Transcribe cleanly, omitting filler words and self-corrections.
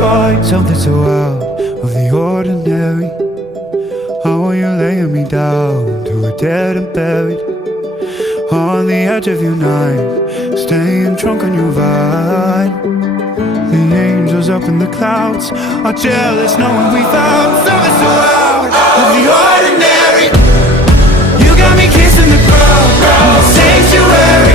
find something so out of the ordinary. How are you laying me down to a dead and buried on the edge of your night, staying drunk on your vine. The angels up in the clouds are jealous knowing we found something so out of the ordinary. You got me kissing the ground, sanctuary.